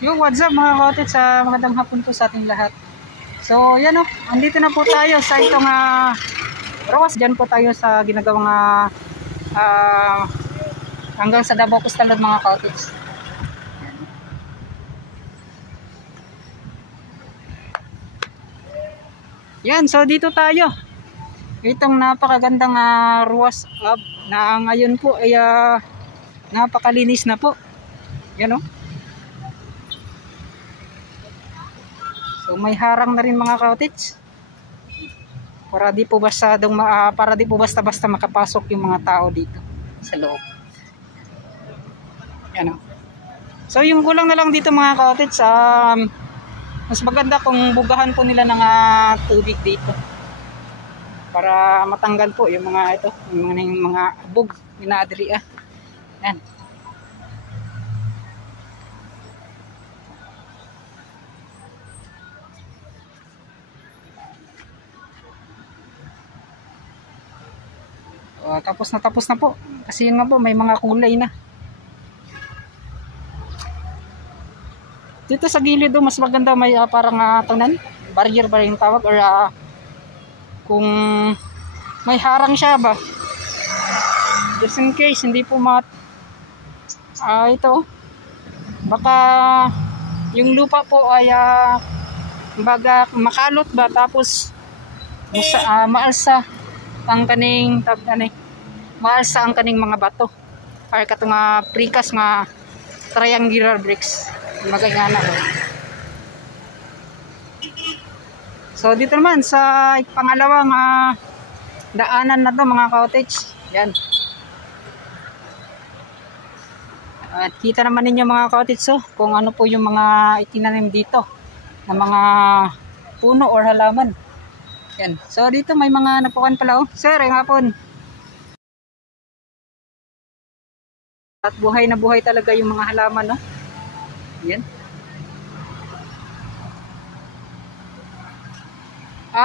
Yung what's up mga kautit, sa magandang hapon po sa ating lahat. So yan o, andito na po tayo sa itong Roas. Diyan po tayo sa ginagawang hanggang sa Davao Coastal Road mga kautits. Yan, so dito tayo. Itong napakagandang Roas na ngayon po ay napakalinis na po. Yan o. So may harang na rin mga kautits. Para di po basta-basta makapasok yung mga tao dito sa loob. Yan o. So yung kulang na lang dito mga kautits, mas maganda kung bugahan po nila ng tubig dito. Para matanggal po yung mga ito, yung mga bug na adri. Yan. Tapos na po kasi yun nga po may mga kulay na dito sa gilid mas maganda may parang tanan barrier ba yung tawag or kung may harang siya ba just in case hindi po ito baka yung lupa po ay baga makalot ba tapos maalsa ang kaning maalsa ang kaning mga bato ay katong precast nga triangular bricks magagana. So dito naman sa pangalawang daanan na to mga cottage. Yan. At kita naman ninyo mga cottage kung ano po yung mga itinanim dito na mga puno or halaman. Yan. So dito may mga napukan pala Sir, yung hapon. At buhay na buhay talaga yung mga halaman Yan.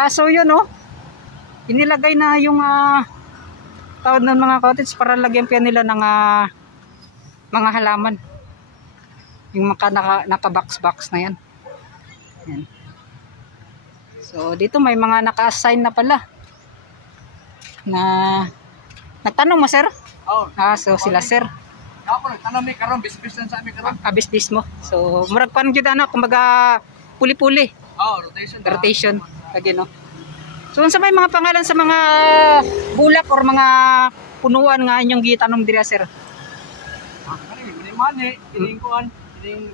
So yun inilagay na yung tawad ng mga cottage para lagyan pa nila ng mga halaman. Yung naka-box na yan. Yan. So dito may mga naka-assign na pala. Na nagtanong mo sir? Oh. So sila sir. Ako nagtanong mi karon bis lang sa mi karon. Bis mo. So murag pan gyud kumbaga puli-puli. Rotation. Kagi So unsa may mga pangalan sa mga bulak or mga punuan nga inyong gitanom dira sir? Mani, ining kuan, ining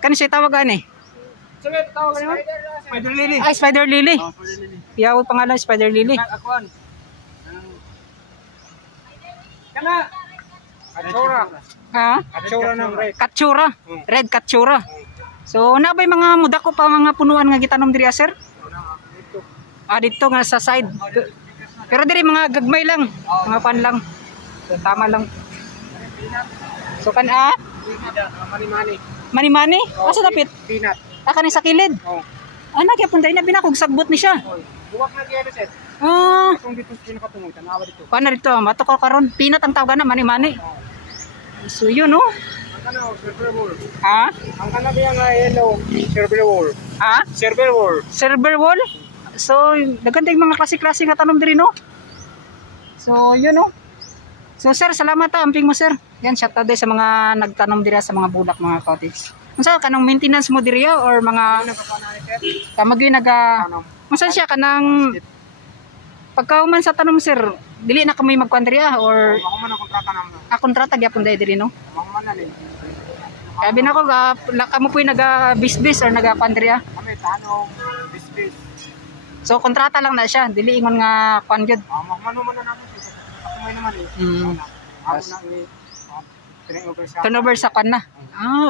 Kani siya tawag Sabi tawag mo? Spider lily. Spider lily. Spider lily. Yaw pangalan spider lily. Akuan. Kana Katsura. Katsura ng red. Katsura. Red katsura. So na ba mga mudako pa mga punuan nga gitanom diri sir? Dito nga sa side. Pero diri mga gagmay lang, mga pan lang. So, tama lang. So kan Mani-mani? Asa dapit? Peanut. Kani sa kilid. Anak ya punday na binakog sagbot ni siya. Buwak na gyud set. Kung dito pinakatungo tanawa dito. Kana dito, matukol karon. Peanut ang tawag na mani-mani. So yun Ang silver wall. Ang kana biya nga yellow, silver wall. Silver wall. Silver wall? So, naganda yung mga klase-klase nga tanom diri So, yun So, sir, salamat amping mo, sir. Yan, shout out sa mga nagtanom diri sa mga bulak, mga cottage. Unsa kanang maintenance mo diri or mga kamagyoy unsa siya kanang pagkauman sa tanom, sir? Dili na kami magkuan diri or ako man ang kontrata namo. Kontrata gyapon diri Ako man na ni. Sabi na ko kamo po naga-business or naga-kuan diri Kami tanong business. So kontrata lang na siya, dili ingon nga kuan gyud. Mano man na naman siya. Ako may naman Ako na ni turnover sa kuan na.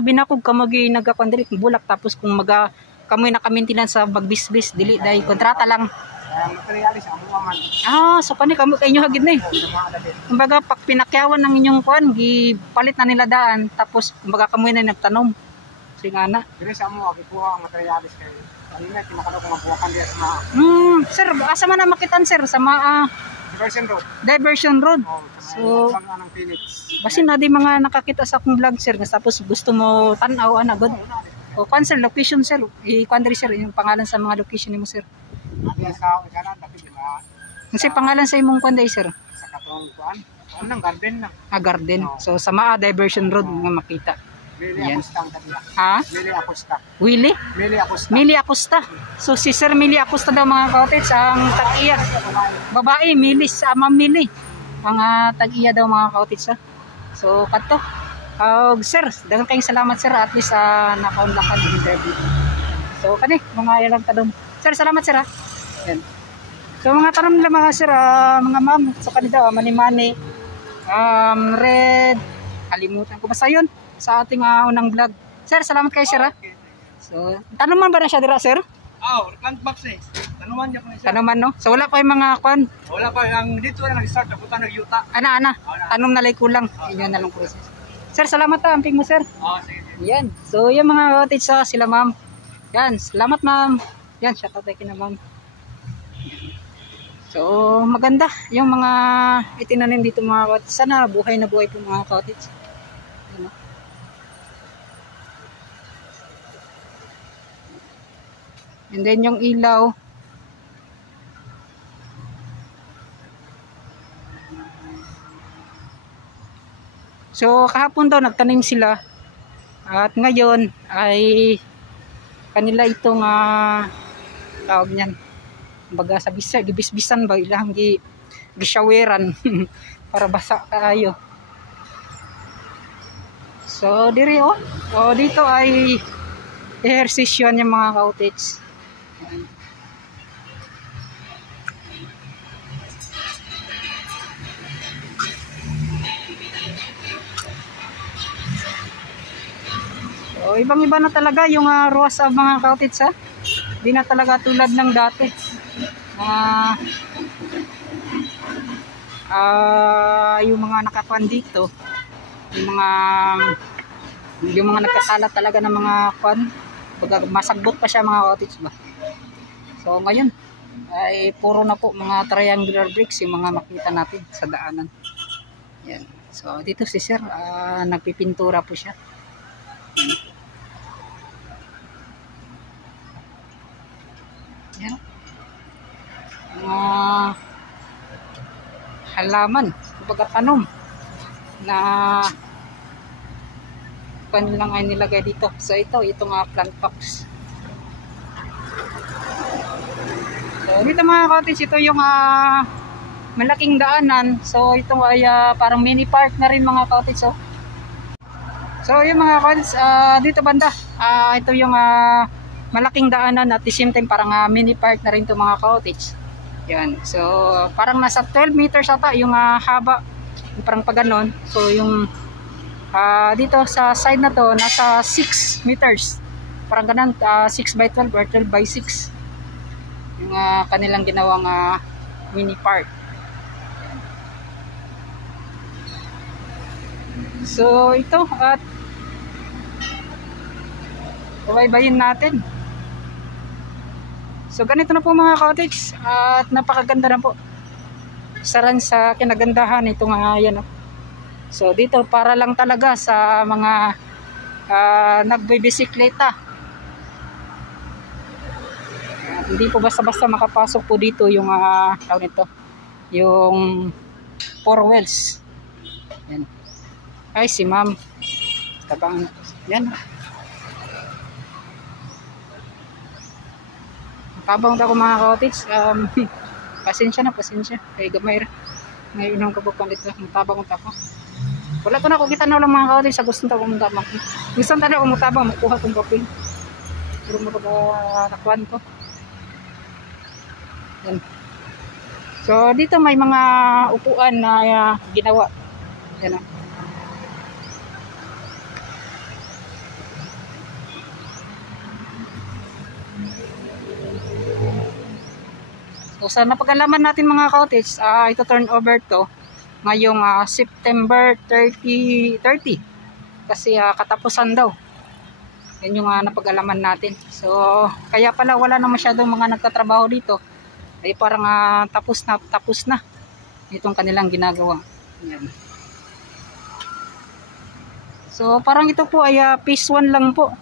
Binakog ka nagakuan diri bulak tapos kung kamoy naka-maintenance sa magbisbis dili dai kontrata lang. Materialis amo man. So kani kamo kay inyo hagid ni. Kumbaga pag pinakyawan ng inyong kuan gipalit na nila daan tapos kumbaga kamoy na nagtanom. Singana. Dire sa amo gikuha ang materialis kay kanina kinakano ko mabuwakan diya sa Sir, asa man na makitan sir sa Diversion Road. Diversion Road. Oh, So, ng Philips. basi na di mga nakakita sa akong vlog sir, tapos gusto mo tanaw ana god. O cancel location sir. I-country sir yung pangalan sa mga location nimo sir. Abi sa kana tapi di ba Kasi pangalan sa imong kuan day sir. sa katong kuan. Anong garden lang. Garden. So sa Maa Diversion Road nga makita. Mili Yan. Acosta ang kanila. Ha? Mili Acosta. Willie? Mili Acosta. Mili Acosta. So si Sir Mili Acosta daw mga cottage ang tag-iya. Babae, Mili, Ma'am Mili. Ang tag-iya daw mga cottage ha. So kato. Sir, daghang kayong salamat sir at least nakaunlakan yung interview. So kani mga ilang tanong. Sir, salamat sir ha. Yan. So mga tanong nila mga sir, mga ma'am, so kanila mani-mani. Red, kalimutan ko basta yun sa ating unang vlog. Sir, salamat kayo sir ha. So, tanuman ba na siya dira sir? Plant box eh. Tanuman niya ko na siya. Tanuman no? So wala pa yung mga kwan. Wala pa ang dito na nag-start na punta ng yuta. Ana. Tanom na lay kulang. Yun na lang process. Sir, salamat ha. Amping mo sir. Sige. Yan. So, yung mga cottage sila ma'am. Yan. Salamat ma'am. Yan. Shout out tayo kina ma'am. So, maganda yung mga itinanim dito mga cottage. Sana buhay na buhay po mga cottage. Yan, no? And then yung ilaw. So kahapon daw nagtanim sila. At ngayon ay kanila itong tawag niyan. Baga sa bisa, gibisbisan ba ilang gishaweran para basa kayo. So diri dito ay ehersisyo yung mga cottage. So, ibang-iba na talaga yung ruwas sa mga cottage ha. Hindi na talaga tulad ng dati. Yung mga nakakuan dito, yung mga nagkakalat talaga ng mga kuan, masagbot pa siya mga cottage ba. So ngayon ay puro na po mga triangular bricks yung mga makita natin sa daanan. Yan. So dito si sir nagpipintura po siya. Yan. Halaman, pagkatanom na kanilang ay nilagay dito. So itong plant box. So dito mga cottage, ito yung malaking daanan. So ito ay parang mini park na rin mga cottage. So yung mga cottage, dito banda, ito yung malaking daanan at the same time parang mini park na rin ito mga cottage. Yan. So parang nasa 12 meters ata yung haba, parang paganon. So yung dito sa side na to nasa 6 meters. Parang ganun, 6 by 12 or 12 by 6. Yung kanilang ginawang mini park. So ito at baybayin natin. So ganito na po mga cottage at napakaganda na po. Saran sa kinagandahan itong yan. So dito para lang talaga sa mga nagbibisikleta. Hindi po basta-basta makapasok po dito yung tawag nito, yung 4 wheels. Yan. Ay si ma'am. Tabang yan. Tabang daw ko mga cottage. Pasensya. Kay gamay ra. Ngayon ang kabukan dito. Tabang ko tako. Wala ko na kung kita na lang mga cottage sa gusto ko mutabang. Gusto na ko mutabang makuha kong papel. Pero mapagkakuan ko. Yan. So dito may mga upuan na ginawa. Yan. So sa napag-alaman natin mga cottage, ito turn over to ngayong September 30 kasi katapusan daw. Yan yung napag-alaman natin. So kaya pala wala na masyadong mga nagtatrabaho dito. Ay parang tapos na. itong kanilang ginagawa. Yan. So parang ito po ay phase 1 lang po.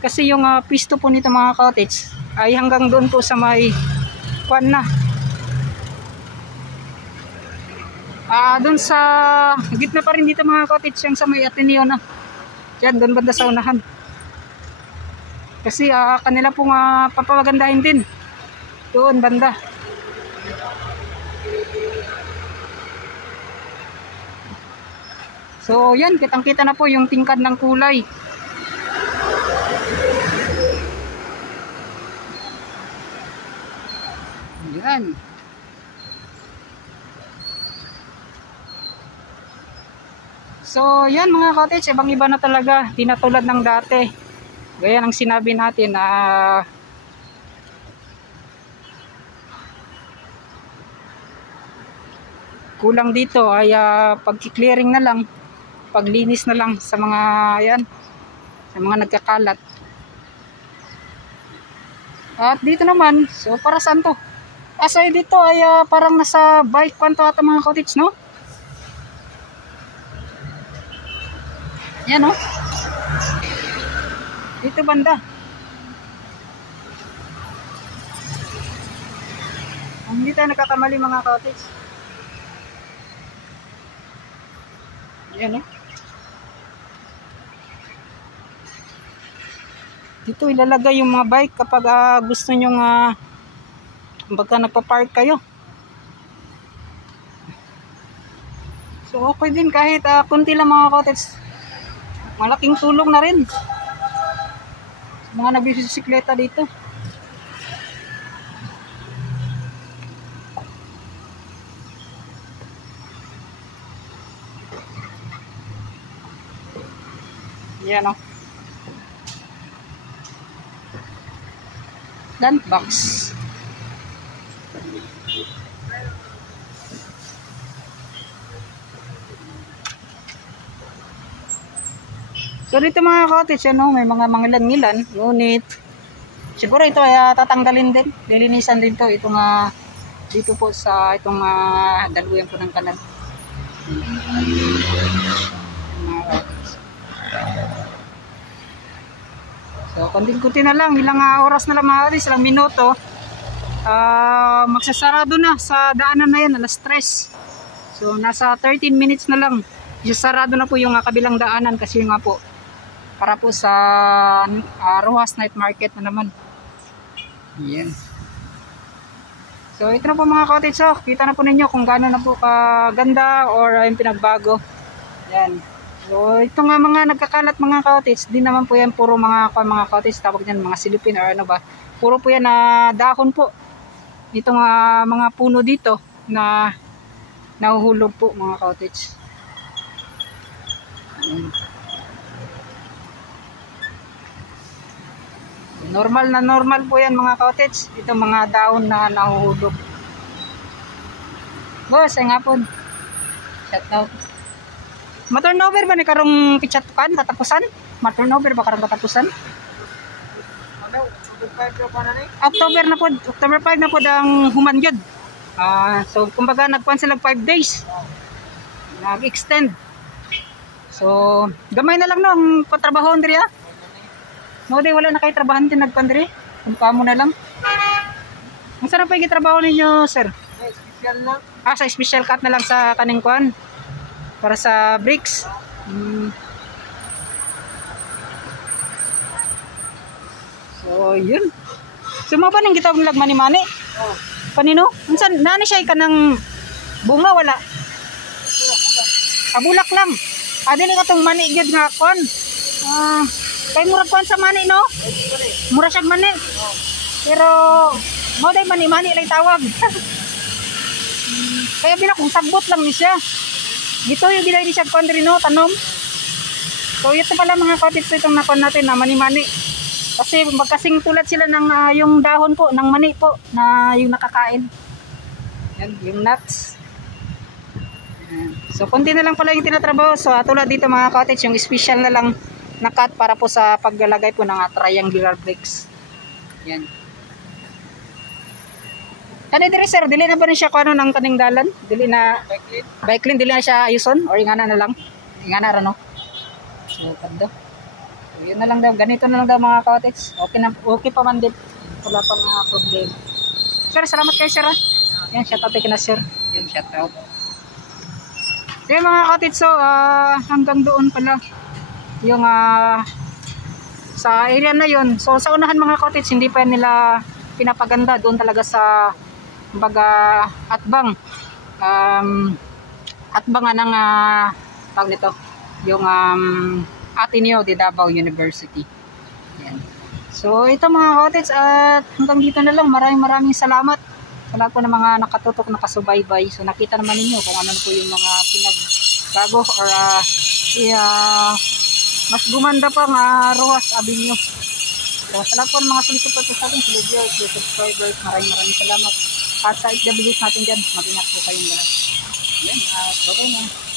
Kasi yung phase 2 po nito mga cottage ay hanggang doon po sa may kwan na. Doon sa gitna pa rin dito mga cottage yung sa may Ateneo na. Yan, doon banda sa unahan. Kasi kanila pong papagandahin din. Doon banda. So yan, kitang-kita na po yung tingkad ng kulay. Yan. So yan mga cottage, ibang iba na talaga, di na tulad ng dati. Gaya ng sinabi natin na kulang dito ay pag-clearing na lang, paglinis na lang sa mga yan, sa mga nagkakalat. At dito naman, so para saan to? Asay dito ay parang nasa bike kwanto ata mga cottage, no? Yan, no? Dito banda. Hindi tayo nakakamali mga cottage. Yan, no? Dito ilalagay yung mga bike kapag gusto nyo baga nagpa-park kayo. So okay din kahit kunti lang mga cottage. Malaking tulong na rin sa mga nagbibisikleta dito. Yan, no? Land box. So dito mga cottage, ano, may mga mangilan-ngilan, ngunit siguro ito ay tatanggalin din, lilinisan din to itong dito po sa itong daluyan po ng kanal. So kunti-kunti na lang, ilang oras na lang mga cottage, ilang minuto, magsasarado na sa daanan na yan, alas 3. So nasa 13 minutes na lang, isasarado na po yung kabilang daanan kasi nga po para po sa Rojas Night Market na naman. Yan. So ito na po mga cottage, so kita na po ninyo kung gaano na po kaganda or yung pinagbago. Yan. So ito nga mga nagkakalat mga cottage, di naman po yan puro mga cottage, tawag yan mga silupin or ano ba. Puro po yan na dahon po. Itong mga puno dito na nahuhulog po mga cottage. Normal po yan mga cottage. Ito mga dahon na nahuhulog. Boss, ay nga po. Shout out. Ma-turnover ba ni karong pichatukan katapusan? Ma-turnover ba karong katapusan? October na po. October 5 na po ang human yun. So kumbaga nagkuhan sila 5 days. Nag-extend. So gamay na lang no ang patrabaho ndiri No, di wala na kayo trabahan din nagpandri. Kung kamo na lang. Ang sarap pa yung trabaho ninyo, sir? Special lang. Sa special cut na lang sa kaning kuan. Para sa bricks. So, yun. So, mga pa nang gitawag nilag mani-mani? Oh. Panino? Unsan nani siya kanang bunga wala? Bulak lang. Dili ka tong mani gyud nga kuan. Kay murag kuan sa mani no? Mura siya mani. Pero mo day mani-mani lang tawag. Kaya bila kung sagbot lang ni siya. Dito yung dilay di siya kuan diri no, tanom. So ito pala mga cottage itong nakon natin na mani-mani. Kasi magkasing tulad sila ng yung dahon po ng mani po na yung nakakain. Yan, yung nuts. So konti na lang pala yung tinatrabaho. So tulad dito mga cottage, yung special na lang na cut para po sa paglalagay po ng triangular bricks. Yan. Kani diri sir, dili na ba ni siya kuno ng kaning dalan? Dili na bike lane, dili na siya ayuson or ingana na lang. Ingana ra no. So kadto. So, yun na lang daw, ganito na lang daw mga ka-OTX. Okay pa man din. Wala pa mga problem. Sir, salamat kayo sir. Yan, shout out kay na sir. Yan, shout out. So yung mga ka-OTX, so hanggang doon pala yung sa area na yun. So sa unahan mga ka-OTX, hindi pa nila pinapaganda doon talaga sa baga atbang atbang ng tawag nito yung Ateneo de Davao University. Yan. So ito mga ka-OTX, at hanggang dito na lang. Maraming salamat sa lahat po ng mga nakatutok, nakasubaybay. So nakita naman ninyo kung ano po yung mga pinagbago or mas gumanda pang Rojas Avenue. So sa lahat po ng mga sulisupat sa atin, sila viewers, sila subscribers, maraming salamat. At sa HWs natin dyan, mag-ingat po kayong lahat. Yan, bye-bye na.